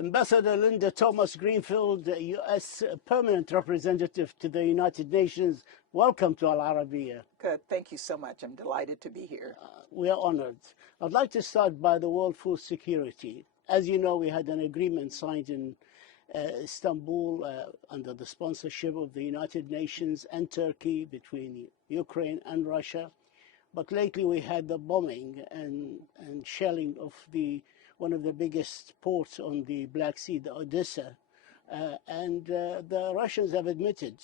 Ambassador Linda Thomas-Greenfield, U.S. Permanent Representative to the United Nations, welcome to Al-Arabiya. Good. Thank you so much. I'm delighted to be here. We are honored. I'd like to start by the World Food Security. As you know, we had an agreement signed in Istanbul under the sponsorship of the United Nations and Turkey between Ukraine and Russia. But lately we had the bombing and shelling of one of the biggest ports on the Black Sea, the Odessa. The Russians have admitted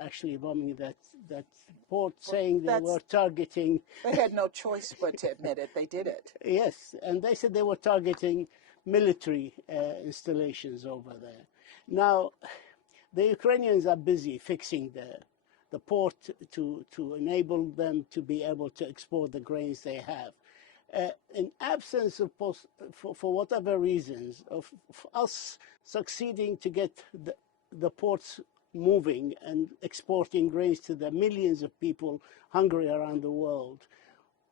actually bombing that port, saying they were targeting... They had no choice but to admit it. They did it. Yes, and they said they were targeting military installations over there. Now, the Ukrainians are busy fixing the port to enable them to be able to export the grains they have. In absence of, for whatever reasons, of us succeeding to get the ports moving and exporting grains to the millions of people hungry around the world,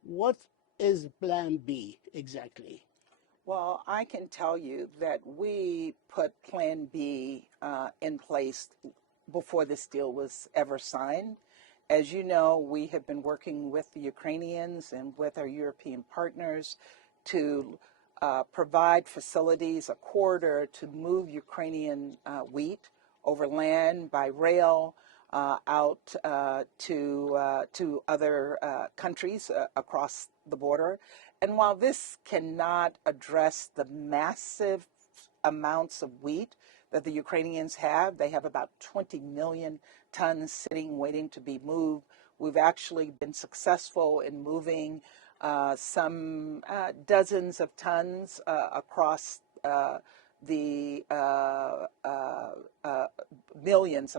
what is Plan B exactly? Well, I can tell you that we put Plan B in place before this deal was ever signed. As you know, we have been working with the Ukrainians and with our European partners to provide facilities, a corridor to move Ukrainian wheat over land, by rail, out to other countries across the border. And while this cannot address the massive amounts of wheat that the Ukrainians have, they have about 20 million tons sitting, waiting to be moved. We've actually been successful in moving some dozens of tons across the millions,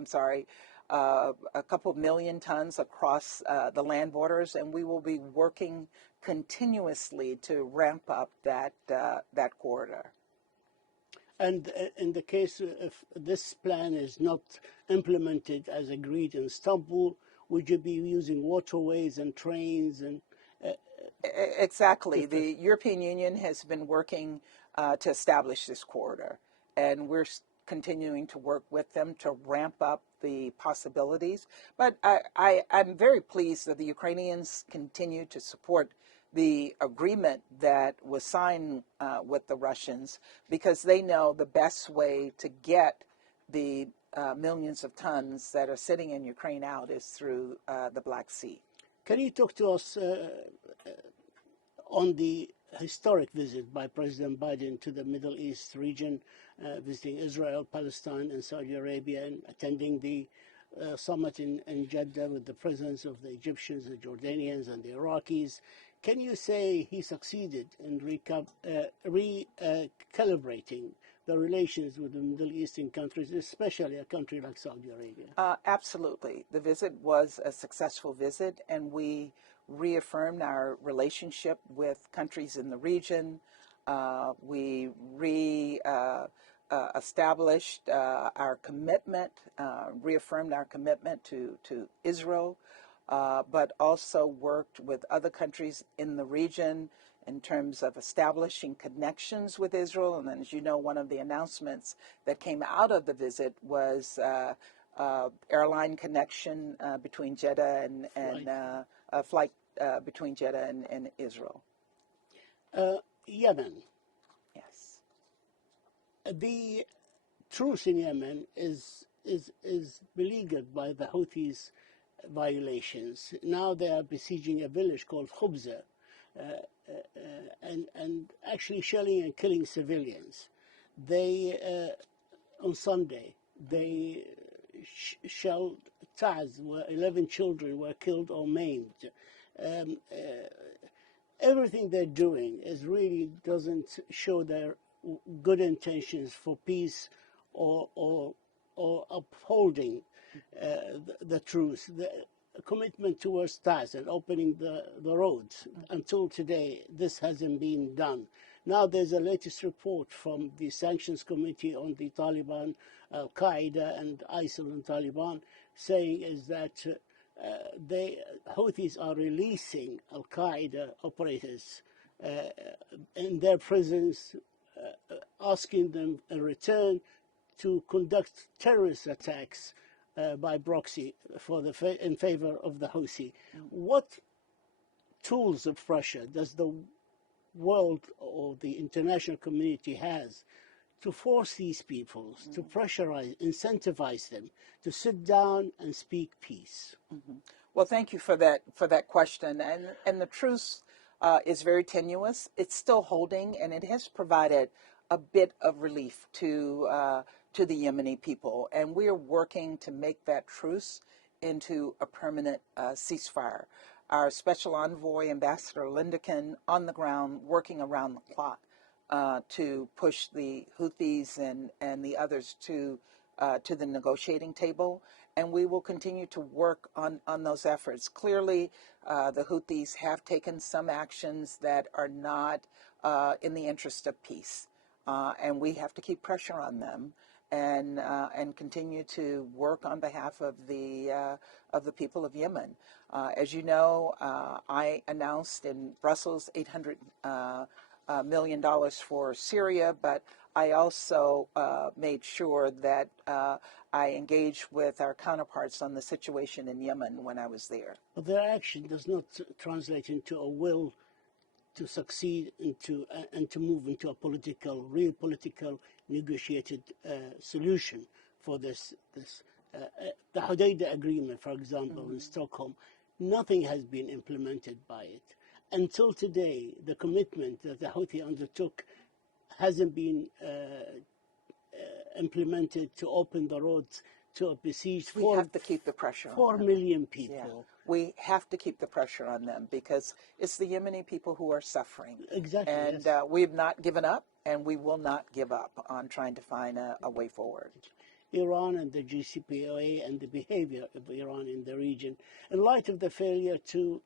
a couple of million tons across the land borders, and we will be working continuously to ramp up that corridor. And in the case if this plan is not implemented as agreed in Istanbul, would you be using waterways and trains and? Exactly. The European Union has been working to establish this corridor, and we're continuing to work with them to ramp up the possibilities. But I'm very pleased that the Ukrainians continue to support the agreement that was signed with the Russians, because they know the best way to get the millions of tons that are sitting in Ukraine out is through the Black Sea. Can you talk to us on the historic visit by President Biden to the Middle East region, visiting Israel, Palestine, and Saudi Arabia, and attending the summit in Jeddah with the presence of the Egyptians, the Jordanians, and the Iraqis? Can you say he succeeded in recalibrating the relations with the Middle Eastern countries, especially a country like Saudi Arabia? Absolutely. The visit was a successful visit, and we reaffirmed our relationship with countries in the region. We established our commitment, reaffirmed our commitment to Israel, but also worked with other countries in the region in terms of establishing connections with Israel. And then, as you know, one of the announcements that came out of the visit was airline connection between Jeddah and a flight between Jeddah and Israel. Yemen. Yes. The truce in Yemen is beleaguered by the Houthis' violations. Now they are besieging a village called Khubza and actually shelling and killing civilians. They on Sunday they shelled Taz, where 11 children were killed or maimed. Everything they're doing is really doesn't show their good intentions for peace or upholding the truce. The commitment towards Taz and opening the roads. Until today, this hasn't been done. Now there's a latest report from the Sanctions Committee on the Taliban, Al-Qaeda and ISIL and Taliban, saying is that Houthis are releasing Al-Qaeda operators in their prisons asking them in return to conduct terrorist attacks by proxy in favor of the Houthi. What tools of pressure does the world or the international community has to force these peoples, to pressurize, incentivize them to sit down and speak peace? Well, thank you for that question. And the truce is very tenuous. It's still holding, and it has provided a bit of relief to the Yemeni people. And we are working to make that truce into a permanent ceasefire. Our special envoy, Ambassador Lindekin, on the ground, working around the clock to push the Houthis and the others to the negotiating table. And we will continue to work on those efforts. Clearly, the Houthis have taken some actions that are not in the interest of peace. And we have to keep pressure on them and continue to work on behalf of the people of Yemen. As you know, I announced in Brussels $800 million for Syria, but I also made sure that I engaged with our counterparts on the situation in Yemen when I was there. But their action does not translate into a will to succeed and to move into a real political negotiated solution for this. The Hodeidah agreement, for example, in Stockholm, nothing has been implemented by it. Until today, the commitment that the Houthi undertook hasn't been implemented to open the roads to a besieged We have to keep the pressure on 4 them. million people. Yeah. We have to keep the pressure on them because it's the Yemeni people who are suffering. Exactly. And Yes. we have not given up, and we will not give up on trying to find a way forward. Iran and the JCPOA and the behavior of Iran in the region, in light of the failure to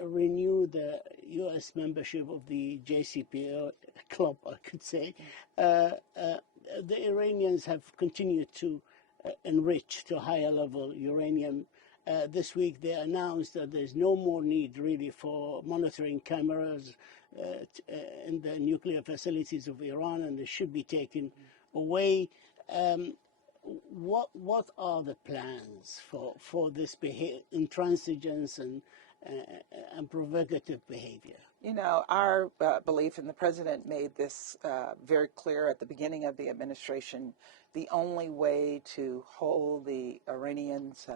renew the U.S. membership of the JCPOA club, I could say, the Iranians have continued to enrich to higher level uranium. This week they announced that there's no more need really for monitoring cameras in the nuclear facilities of Iran, and they should be taken away. What are the plans for this intransigence and provocative behavior? You know, our belief, and the president made this very clear at the beginning of the administration, the only way to hold the Iranians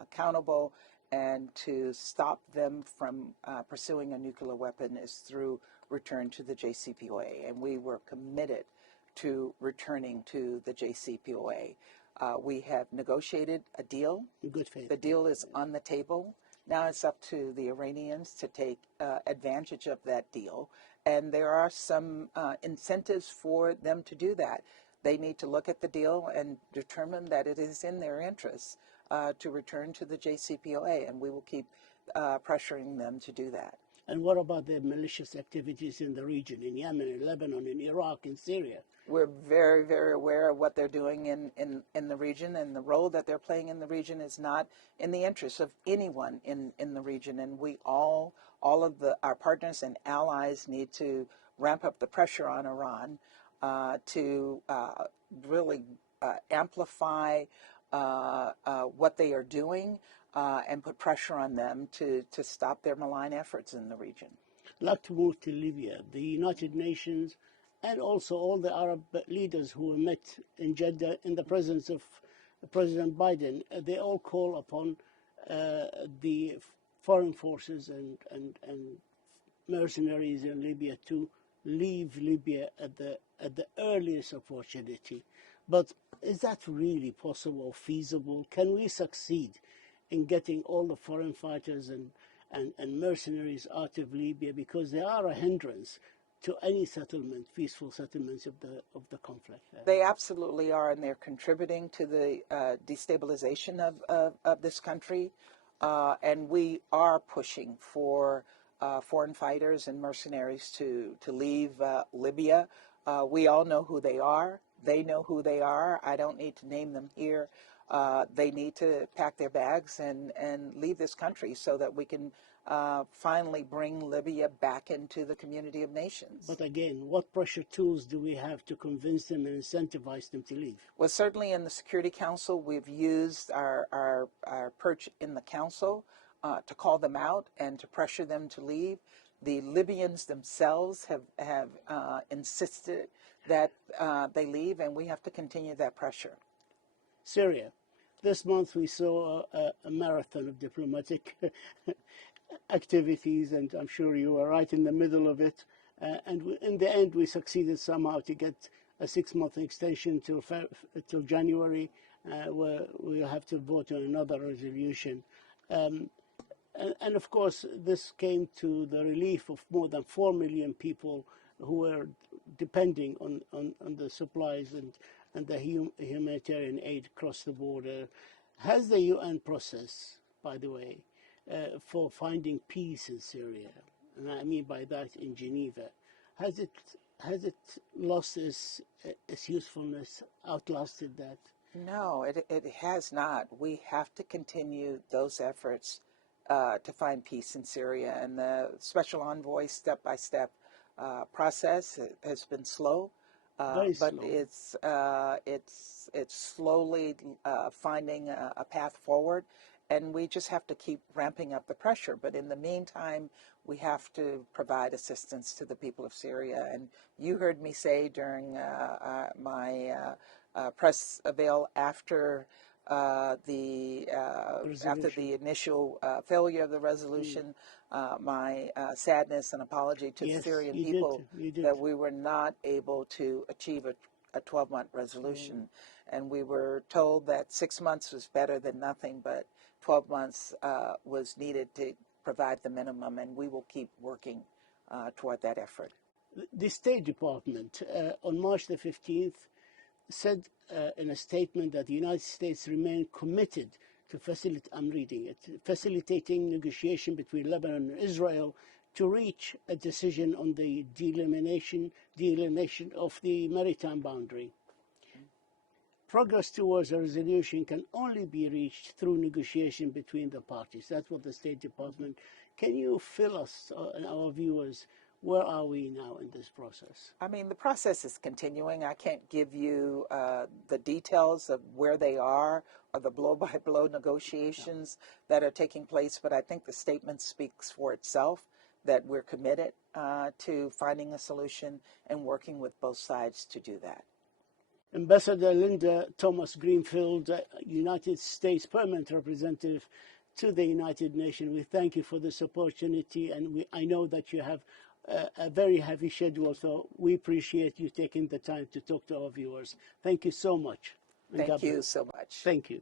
accountable and to stop them from pursuing a nuclear weapon is through return to the JCPOA. And we were committed to returning to the JCPOA. We have negotiated a deal. In good faith. The deal is on the table. Now it's up to the Iranians to take advantage of that deal. And there are some incentives for them to do that. They need to look at the deal and determine that it is in their interests to return to the JCPOA. And we will keep pressuring them to do that. And what about the malicious activities in the region, in Yemen, in Lebanon, in Iraq, in Syria? We're very, very aware of what they're doing in the region, and the role that they're playing in the region is not in the interest of anyone in the region. And we all of our partners and allies need to ramp up the pressure on Iran to really amplify what they are doing and put pressure on them to stop their malign efforts in the region. I'd like to move to Libya. The United Nations and also all the Arab leaders who met in Jeddah in the presence of President Biden, they all call upon the foreign forces and mercenaries in Libya to leave Libya at the earliest opportunity. But is that really possible, feasible? Can we succeed in getting all the foreign fighters and mercenaries out of Libya, because they are a hindrance to any settlement, peaceful settlements of the conflict? They absolutely are, and they're contributing to the destabilization of this country. And we are pushing for foreign fighters and mercenaries to leave Libya. We all know who they are. They know who they are. I don't need to name them here. They need to pack their bags and leave this country so that we can finally bring Libya back into the community of nations. But again, what pressure tools do we have to convince them and incentivize them to leave? Well, certainly in the Security Council, we've used our perch in the Council to call them out and to pressure them to leave. The Libyans themselves have insisted that they leave, and we have to continue that pressure. Syria. This month we saw a marathon of diplomatic activities, and I'm sure you were right in the middle of it. And in the end, we succeeded somehow to get a 6-month extension till January, where we'll have to vote on another resolution. And of course, this came to the relief of more than 4 million people who were depending on the supplies and the humanitarian aid across the border. Has the UN process, by the way, for finding peace in Syria, and I mean by that in Geneva, has it lost its usefulness, outlasted that? No, it has not. We have to continue those efforts to find peace in Syria, and the special envoy step-by-step process has been slow, Very but slow. it's slowly finding a path forward, and we just have to keep ramping up the pressure. But in the meantime, we have to provide assistance to the people of Syria. And you heard me say during my press avail after the initial failure of the resolution, my sadness and apology to the Syrian people that we were not able to achieve a 12-month resolution. And we were told that 6 months was better than nothing, but 12 months was needed to provide the minimum, and we will keep working toward that effort. The State Department on March the 15th said in a statement that the United States remain committed to I'm reading it, facilitating negotiation between Lebanon and Israel to reach a decision on the delineation of the maritime boundary. Progress towards a resolution can only be reached through negotiation between the parties. That's what the State Department. Can you fill us and our viewers, where are we now in this process? I mean, the process is continuing. I can't give you the details of where they are or the blow-by-blow negotiations that are taking place, but I think the statement speaks for itself, that we're committed to finding a solution and working with both sides to do that. Ambassador Linda Thomas-Greenfield, United States Permanent Representative to the United Nations, we thank you for this opportunity, and I know that you have a very heavy schedule, so we appreciate you taking the time to talk to our viewers. Thank you so much. Thank you so much. Thank you.